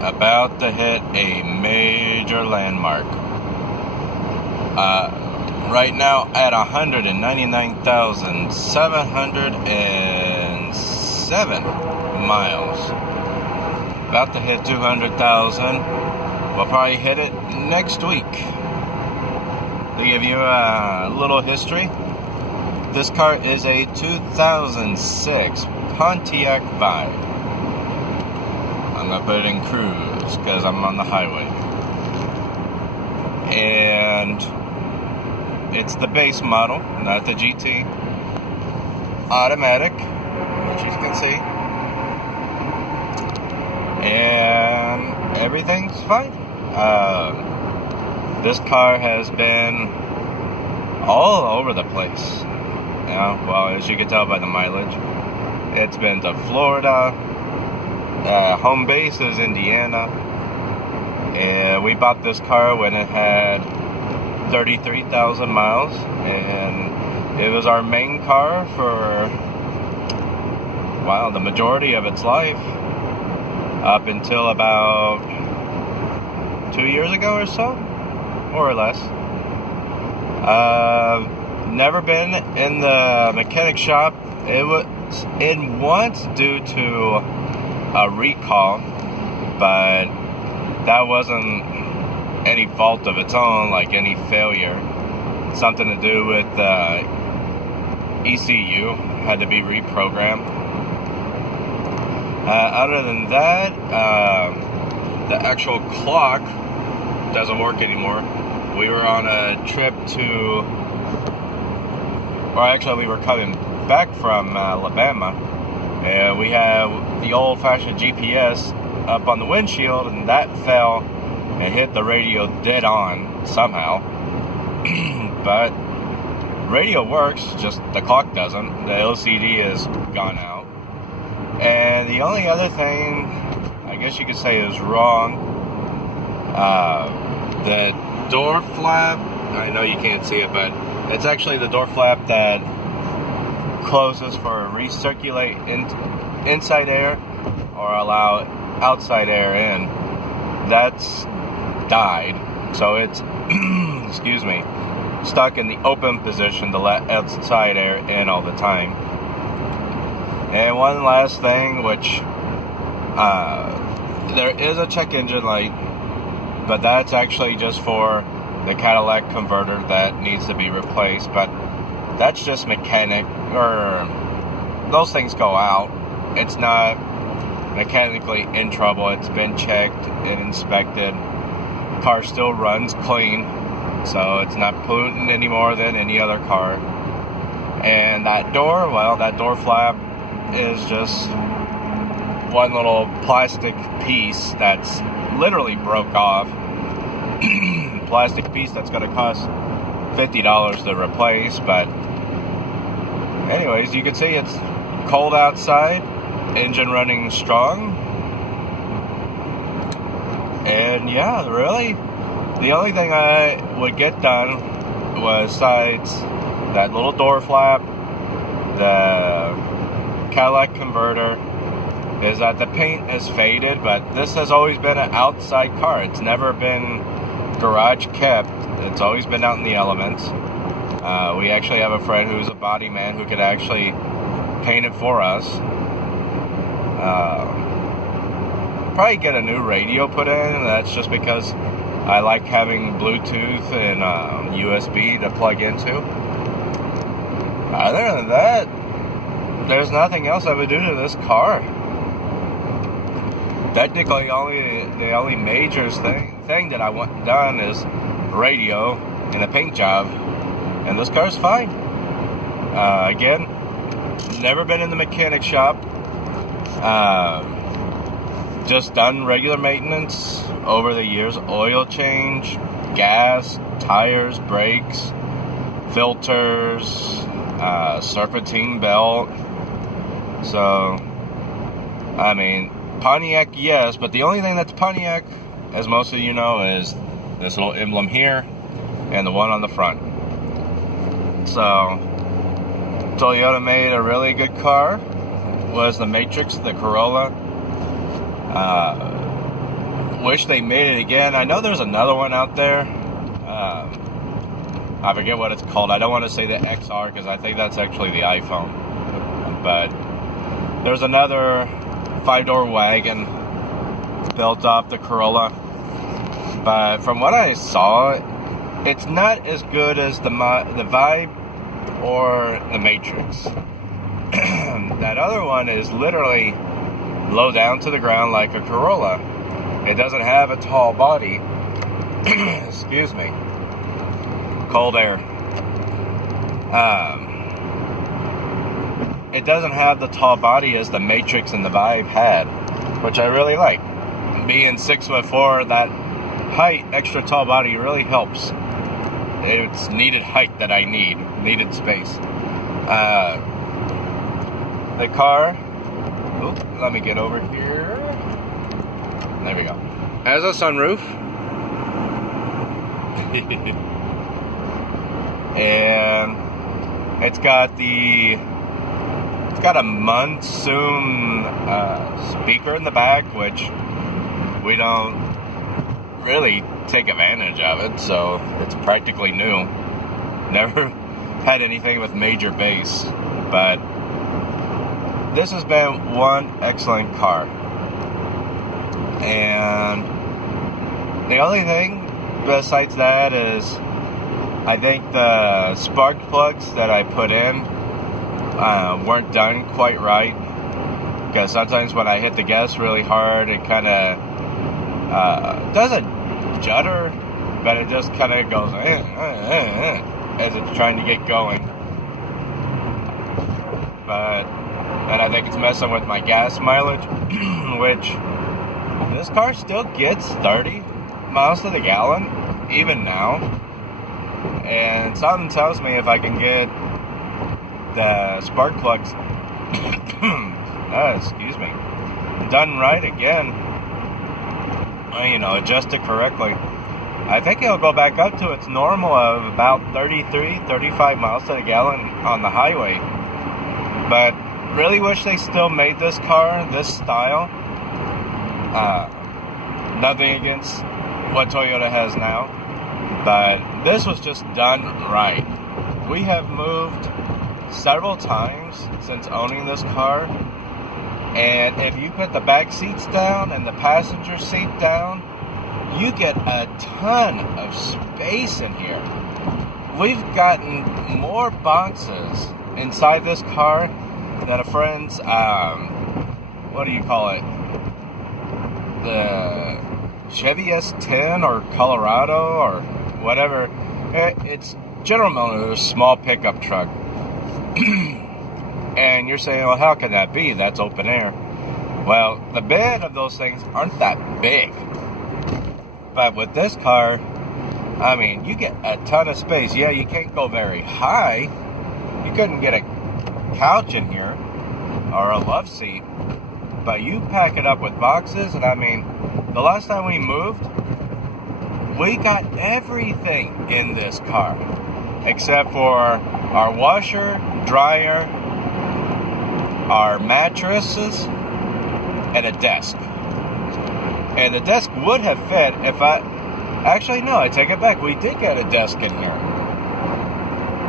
about to hit a major landmark. Right now at 199,707 miles. About to hit 200,000. We'll probably hit it next week. To give you a little history, this car is a 2006 Pontiac Vibe. I'm going to put it in cruise because I'm on the highway. And it's the base model, not the GT. Automatic, which you can see. And everything's fine. This car has been all over the place. Well, as you can tell by the mileage. It's been to Florida. Home base is Indiana. And we bought this car when it had 33,000 miles. And it was our main car for, the majority of its life. Up until about 2 years ago or so, more or less. Never been in the mechanic shop. It was in once due to a recall, but that wasn't any fault of its own, like any failure. Something to do with ECU, had to be reprogrammed. Other than that, the actual clock doesn't work anymore. We were on a trip we were coming back from Alabama, and we have the old-fashioned GPS up on the windshield, and that fell and hit the radio dead on somehow. But radio works, just the clock doesn't. The LCD is gone out. And the only other thing, I guess you could say, is wrong. The door flap, I know you can't see it, but it's actually the door flap that closes for recirculate inside air or allow outside air in. That's died. So it's, excuse me, stuck in the open position to let outside air in all the time. And one last thing, which there is a check engine light, but that's actually just for the catalytic converter that needs to be replaced. But that's just mechanic, or those things go out. It's not mechanically in trouble. It's been checked and inspected. Car still runs clean, so it's not polluting any more than any other car. And that door, that door flap is just one little plastic piece that's literally broke off. Plastic piece that's going to cost $50 to replace. But anyways, you can see it's cold outside, engine running strong, and yeah, really the only thing I would get done besides that little door flap, the catalytic converter, is that the paint is faded. But this has always been an outside car. It's never been garage kept. It's always been out in the elements. We actually have a friend who's a body man who could actually paint it for us. Probably get a new radio put in, and that's just because I like having Bluetooth and USB to plug into. Other than that, there's nothing else I would do to this car. Technically, the only major thing that I want done is radio and a paint job, and this car's fine. Again, never been in the mechanic shop. Just done regular maintenance over the years. Oil change, gas, tires, brakes, filters, serpentine belt. So, I mean, Pontiac, yes, but the only thing that's Pontiac, as most of you know, is this little emblem here and the one on the front. So, Toyota made a really good car. Was the Matrix, the Corolla. wish they made it again. I know there's another one out there. I forget what it's called. I don't want to say the XR because I think that's actually the iPhone. But there's another 5-door wagon built off the Corolla. But from what I saw, it's not as good as the Vibe or the Matrix. That other one is literally low down to the ground like a Corolla. It doesn't have a tall body. Excuse me. Cold air. It doesn't have the tall body as the Matrix and the Vibe had, which I really like. Being 6'4", that height, extra tall body really helps. It's needed height that I needed space. The car, let me get over here. There we go. Has a sunroof. And it's got a monsoon speaker in the back, which we don't really take advantage of it, so it's practically new. Never had anything with major bass, but this has been one excellent car. And the only thing besides that is I think the spark plugs that I put in weren't done quite right, because sometimes when I hit the gas really hard, it kind of doesn't judder, but it just kind of goes as it's trying to get going. And I think it's messing with my gas mileage, which this car still gets 30 miles to the gallon even now. And something tells me if I can get the spark plugs excuse me, done right again, adjusted correctly, I think it'll go back up to its normal of about 33, 35 miles to the gallon on the highway. But really wish they still made this car, this style. Nothing against what Toyota has now, but this was just done right. We have moved several times since owning this car, and if you put the back seats down and the passenger seat down, you get a ton of space in here. We've gotten more boxes inside this car than a friend's, what do you call it? The Chevy S10 or Colorado or whatever. It's General Motors' small pickup truck. And you're saying, well, how can that be? That's open air. Well, the bed of those things aren't that big. But with this car, I mean, you get a ton of space. Yeah, you can't go very high. You couldn't get a couch in here or a love seat. But you pack it up with boxes, and I mean, the last time we moved, we got everything in this car. Except for our washer, dryer, our mattresses, and a desk. And the desk would have fit if actually, no, I take it back. We did get a desk in here.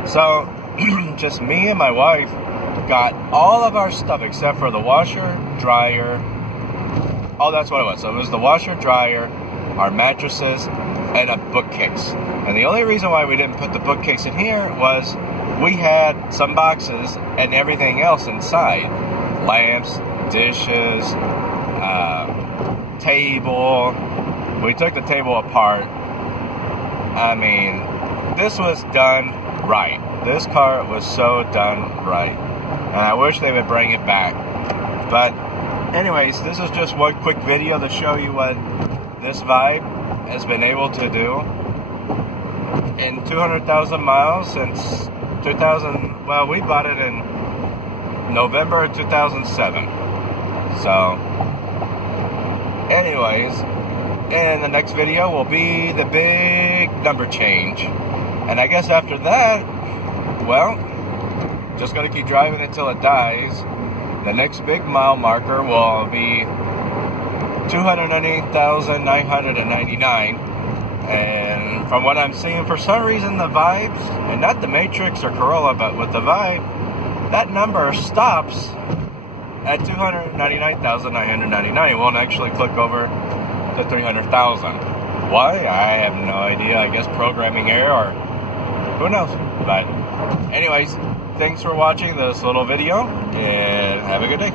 So, just me and my wife got all of our stuff except for the washer, dryer. Oh, that's what it was. So it was the washer, dryer, our mattresses, and a bookcase. And the only reason why we didn't put the bookcase in here was we had some boxes and everything else inside. Lamps, dishes, table. We took the table apart. I mean, this was done right. This car was so done right. And I wish they would bring it back. But anyways, this is just one quick video to show you what this Vibe has been able to do in 200,000 miles since 2000. Well, we bought it in November 2007. So anyways, in the next video will be the big number change. And I guess after that, well, just gonna keep driving until it dies. The next big mile marker will be 298,999. And from what I'm seeing, for some reason the Vibes, and not the Matrix or Corolla, but with the Vibe, that number stops at 299,999. It won't actually click over to 300,000. Why? I have no idea. I guess programming error, or who knows. But anyways, thanks for watching this little video, and have a good day.